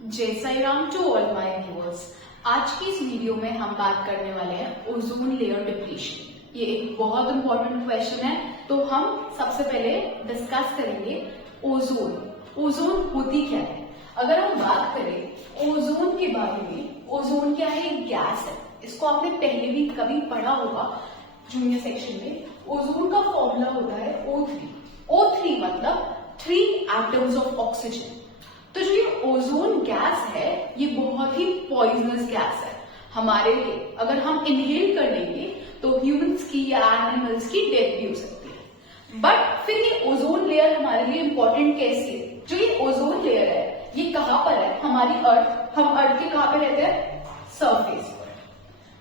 जय Sai Ram to all my viewers. आज की इस वीडियो में हम बात करने वाले हैं ओजोन लेयर डिप्लीशन। ये एक बहुत इंपॉर्टेंट क्वेश्चन है, तो हम सबसे पहले डिस्कस करेंगे ओजोन। ओजोन होती क्या है? अगर हम बात करें ओजोन के बारे में, ओजोन क्या है? एक गैस है। इसको आपने पहले भी कभी पढ़ा होगा जूनियर सेक्शन में। ओजोन का फॉर्मूला होता है O3। O3 मतलब 3 एटम्स ऑफ ऑक्सीजन। तो जो ये ओजोन गैस है ये बहुत ही पॉइजनस गैस है हमारे लिए। अगर हम इनहेल कर लेंगे तो ह्यूमंस की या एनिमल्स की डेथ भी हो सकती है। बट फिर ये ओजोन लेयर हमारे लिए इंपॉर्टेंट कैसे है? जो ये ओजोन लेयर है ये कहाँ पर है? हमारी अर्थ, हम अर्थ के कहाँ पे रहते हैं? सरफेस पर।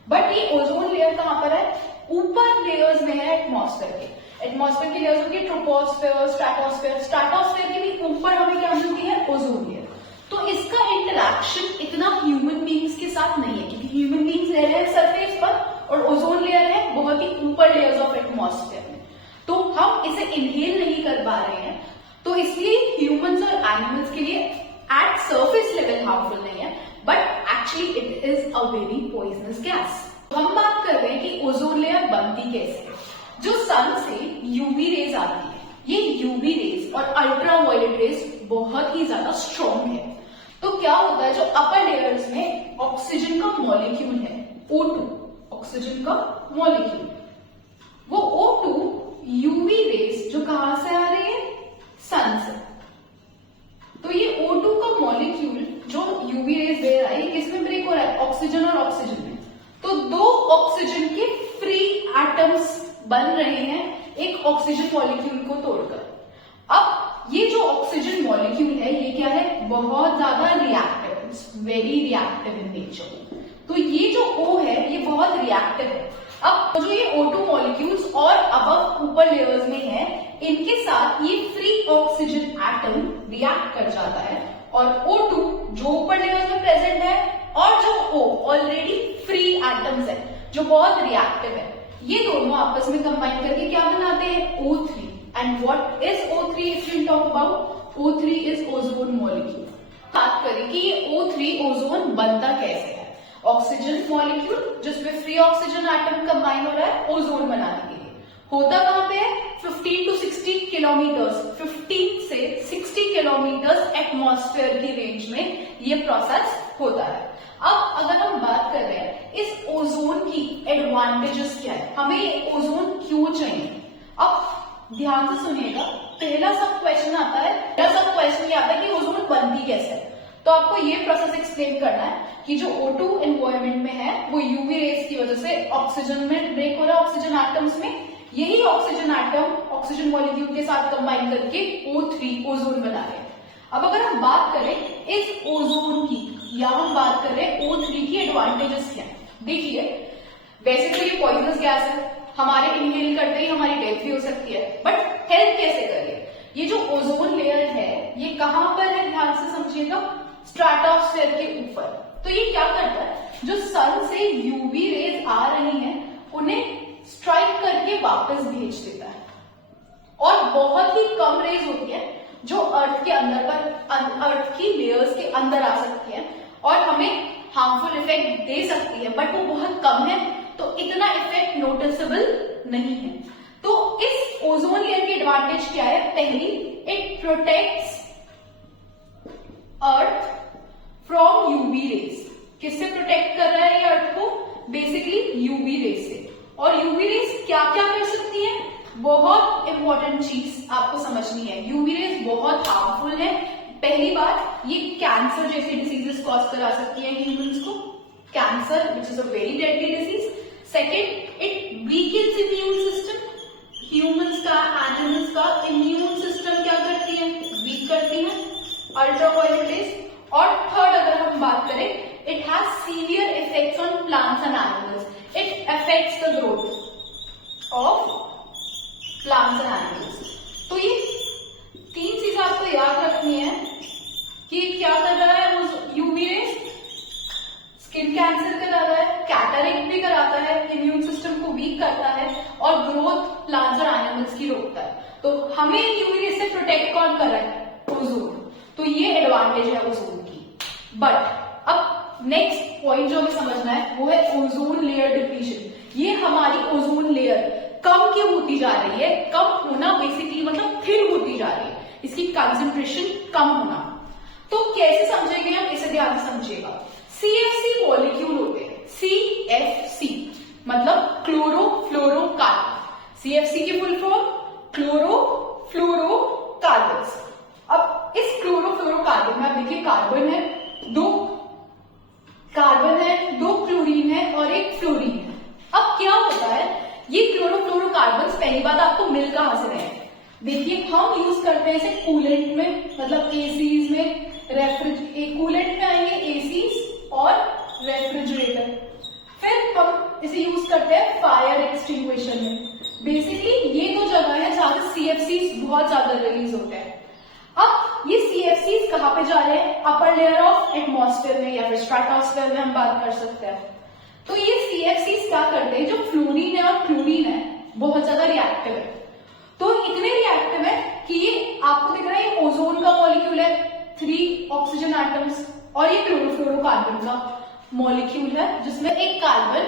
बट ये ओजोन लेयर कहाँ पर है? ऊपर लेयर्स में है एटमॉस्फेयर के। एटमॉस्फेयर की लेयर्स होती है ट्रोपोस्फेयर, स्ट्रेटोस्फेयर। स्ट्रेटोस्फेयर के भी ऊपर हमें क्या मिलती है? Ozone layer. तो इसका इंटरैक्शन इतना ह्यूमन बींग्स के साथ नहीं है, क्योंकि ह्यूमन बींग्स रह रहे हैं सरफेस पर और ओजोन लेयर है बहुत ही ऊपर लेयर्स ऑफ एटमॉस्फेयर में। तो हम इसे इनहेल नहीं कर पा रहे हैं, तो इसलिए ह्यूमंस और एनिमल्स के लिए एट सरफेस लेवल हार्मफुल नहीं है, but actually it is a very poisonous gas. हम बात कर रहे हैं कि ओजोन लेयर बनती कैसे है। जो सन से यूवी रेज आती है, ये यूवी रेज और अल्ट्रा वायलेट रेज बहुत ही ज्यादा स्ट्रॉन्ग है। तो क्या होता है, जो अपर लेयर्स में ऑक्सीजन का मॉलिक्यूल है O2, ऑक्सीजन का मॉलिक्यूल, वो O2 यूवी रेज जो कहां से आ रही है? सन से। तो ये O2 का मॉलिक्यूल जो यूवी रेज दे रहा है किसमें ब्रेक हो रहा है? ऑक्सीजन और ऑक्सीजन में। तो 2 ऑक्सीजन के फ्री एटम्स बन रहे हैं एक ऑक्सीजन मॉलिक्यूल को तोड़कर। अब ये जो ऑक्सीजन मॉलिक्यूल है ये क्या है? बहुत ज्यादा reactive, it's very reactive in nature. तो ये जो O है ये बहुत रिएक्टिव है। अब जो ये O2 मॉलिक्यूल्स और अबव ऊपर लेयर्स में है, इनके साथ ये फ्री ऑक्सीजन एटम रिएक्ट कर जाता है और O2 जो ऊपर लेयर्स में प्रेजेंट है और जो O ऑलरेडी फ्री एटम्स है जो बहुत रिएक्टिव है, ये दोनों आपस में कंबाइन करके क्या बनाते हैं? O3। And what is O3 if you talk about? O3 is ozone molecule. बात करें कि ये O3 ओजोन बनता कैसे है। ऑक्सीजन मॉलिक्यूल जिसमें फ्री ऑक्सीजन एटम कंबाइन हो रहा है ओजोन बनाने के लिए। होता कहां पे है? 15 to 60 किलोमीटर्स, 15 से 60 किलोमीटर्स एटमॉस्फेयर की रेंज में ये प्रोसेस होता है। अब अगर हम बात कर रहे हैं इस ओजोन की एडवांटेजेस क्या है, हमें ये ओजोन क्यों चाहिए? अब ध्यान से सुनिएगा, पहला सब क्वेश्चन आता है, पहला सब क्वेश्चन ये आता है कि ओजोन बनती कैसे है। तो आपको ये प्रोसेस एक्सप्लेन करना है कि जो O2 एनवायरमेंट में है वो यूवी रेज की वजह से ऑक्सीजन में ब्रेक हो रहा है, ऑक्सीजन एटम्स में। यही ऑक्सीजन एटम ऑक्सीजन मॉलिक्यूल के साथ कंबाइन करके O3 ओजोन बना रहे हैं। अब अगर हम बात करें इस ओजोन की, या हम बात कर रहे हैं O3 की एडवांटेजेस क्या है। देखिए, वैसे तो ये पॉइजनस गैस है, हमारे इनहेल करते ही हमारी डेथ भी हो सकती है, बट हेल्प कैसे करें? ये जो ओजोन लेयर है ये कहां पर है? ध्यान से समझिएगा, स्ट्रेटोस्फेयर के ऊपर। तो ये क्या करता है, जो सन से यूवी रेज आ रही हैं उन्हें स्ट्राइक करके वापस भेज देता है। और बहुत ही कम रेज होती है जो अर्थ के अंदर पर, अर्थ की लेयर्स के अंदर आ सकती है और हमें हार्मफुल इफेक्ट दे सकती है, बट वो बहुत कम है, तो इतना इफेक्ट नोटिसेबल नहीं है। तो इस ओजोन लेयर की एडवांटेज क्या है? पहली, it protects earth from UV rays. किससे प्रोटेक्ट कर रहा है ये अर्थ को? बेसिकली यूवी रेज से। और यूवी रेज क्या क्या कर सकती है? बहुत इंपॉर्टेंट चीज आपको समझनी है, यूवी रेज बहुत हार्मफुल है। पहली बात, ये कैंसर जैसे डिसीजेस कॉज करा सकती है ह्यूमंस को, cancer which is a very deadly disease. Second, it weakens immune system. Humans का, एनिमल्स का इम्यून सिस्टम क्या करती है? वीक करती है अल्ट्रावायलेट रेज। और थर्ड, अगर हम बात करें, it has severe effects on plants and animals. It affects the growth of plants and animals. तो ये 3 चीजें आपको याद रखनी है कि क्या कर रहा है वो यूवी रेज? स्किन कैंसर करा रहा है, कैटरेक्ट भी कराता है, इम्यून सिस्टम को वीक करता है और ग्रोथ प्लांट्स और एनिमल्स की रोकता है। तो हमें यूवी रेज से प्रोटेक्ट कौन कर रहा है? ओजोन। तो ये एडवांटेज है ओजोन की। बट अब नेक्स्ट पॉइंट जो हमें समझना है वो है ओजोन लेयर डिप्लीशन। ये हमारी ओजोन लेयर कम क्यों होती जा रही है? कम होना बेसिकली मतलब थिन होती जा रही है, इसकी कंसेंट्रेशन कम होना। तो कैसे समझेंगे हम, इसे ध्यान से समझिएगा। CFC मॉलिक्यूल होते हैं, CFC मतलब क्लोरोफ्लोरोकार्बन। CFC की फुल फॉर्म क्लोरोफ्लोरोकार्बन। अब इस क्लोरोफ्लोरोकार्बन में आप देखिए कार्बन है, दो कार्बन है, दो क्लोरीन है और एक फ्लोरीन है। अब क्या होता है, ये क्लोरोफ्लोरोकार्बन पहली बात आपको मिल कहां से रहे हैं? देखिए हम यूज करते हैं इसे कूलेंट में, मतलब एसीज में, कूलेंट में आएंगे एसीज और रेफ्रिजरेटर। फिर हम इसे यूज करते हैं फायर एक्सटिंग्विशर में। बेसिकली ये दो जगह है जहां से CFCs बहुत ज्यादा रिलीज होते हैं। अब ये CFCs कहां पे जा रहे हैं? अपर लेयर ऑफ एटमॉस्फेयर में या फिर स्ट्रेटोस्फेयर में हम बात कर सकते हैं। तो ये CFCs क्या करते हैं, जो फ्लोरीन है और क्लोरीन है बहुत ज्यादा रिएक्टिव है। तो इतने रिएक्टिव है कि ये आपको दिख रहा है, ये ओजोन का मॉलिक्यूल है, 3 ऑक्सीजन एटम्स, और ये क्लोरोफ्लोरोकार्बन का मॉलिक्यूल है जिसमें एक कार्बन,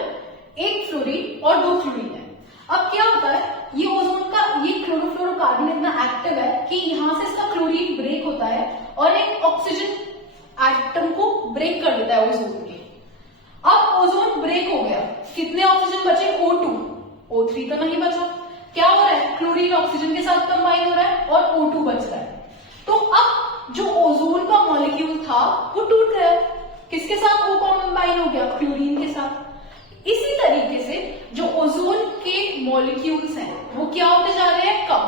एक फ्लोरीन और 2 फ्लोरीन है। अब क्या होता है, ये ओजोन का ये क्लोरोफ्लोरोकार्बन इतना एक्टिव है कि यहां से इसका क्लोरीन ब्रेक होता है और एक ऑक्सीजन एटम को ब्रेक कर देता है ओजोन के। अब ओजोन ब्रेक हो गया, कितने ऑक्सीजन बचे? O2, O3 तो नहीं बचा। क्या हो रहा है, क्लोरीन ऑक्सीजन के साथ कंबाइन हो रहा है और O2 बच रहा है। तो अब जो ओजोन का मॉलिक्यूल था वो टूट गया, किसके साथ? वो कंबाइन हो गया क्लोरीन के साथ। इसी तरीके से जो ओजोन के मॉलिक्यूल्स हैं वो क्या होते जा रहे हैं? कम।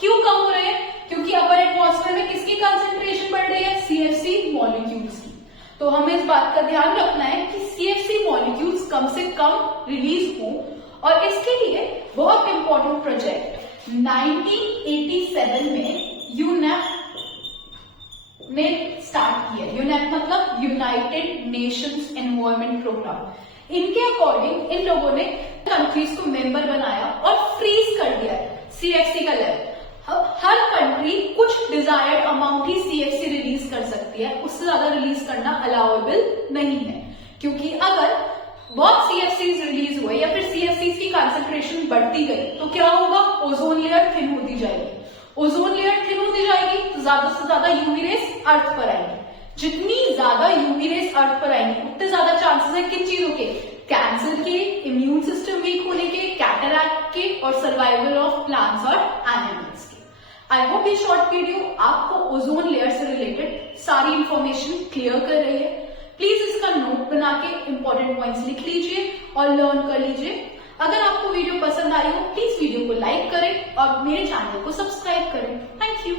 क्यों कम हो रहे हैं? क्योंकि अपर एटमॉस्फेयर में किसकी कंसेंट्रेशन बढ़ रही है? CFC मॉलिक्यूल्स की। तो हमें इस बात का ध्यान रखना है कि CFC मॉलिक्यूल्स कम से कम रिलीज हो, और इसके लिए बहुत इंपॉर्टेंट प्रोजेक्ट 1987 में यूनेप ने स्टार्ट किया। यूनेप मतलब यूनाइटेड नेशंस एनवायरनमेंट प्रोग्राम। इनके अकॉर्डिंग इन लोगों ने कंट्रीज को मेंबर बनाया और फ्रीज कर दिया CFC का लेवल। हर कंट्री कुछ डिजायर्ड अमाउंट ही CFC रिलीज कर सकती है, उससे ज्यादा रिलीज करना अलाउएबल नहीं है। क्योंकि अगर बहुत CFCs रिलीज हुए या फिर CFCs की कंसेंट्रेशन बढ़ती गई तो क्या होगा? ओजोन लेयर थिन होती जाएगी। ओजोन लेयर थिन होती जाएगी तो ज्यादा से ज्यादा यूवी रेस अर्थ पर आएंगी। जितनी ज्यादा यूवी रेस अर्थ पर आएंगी उतने ज्यादा चांसेस है किन चीजों के? कैंसर के, इम्यून सिस्टम वीक होने के, कैटरैक्ट के और सर्वाइवल ऑफ प्लांट्स और एनिमल्स के। आई होप ये शॉर्ट वीडियो आपको ओजोन लेयर से रिलेटेड सारी इंफॉर्मेशन क्लियर कर रही है। प्लीज इसका नोट बना के इंपॉर्टेंट पॉइंट्स लिख लीजिए और लर्न कर लीजिए। अगर आपको वीडियो पसंद आई हो प्लीज वीडियो को लाइक करें और मेरे चैनल को सब्सक्राइब करें। Thank you.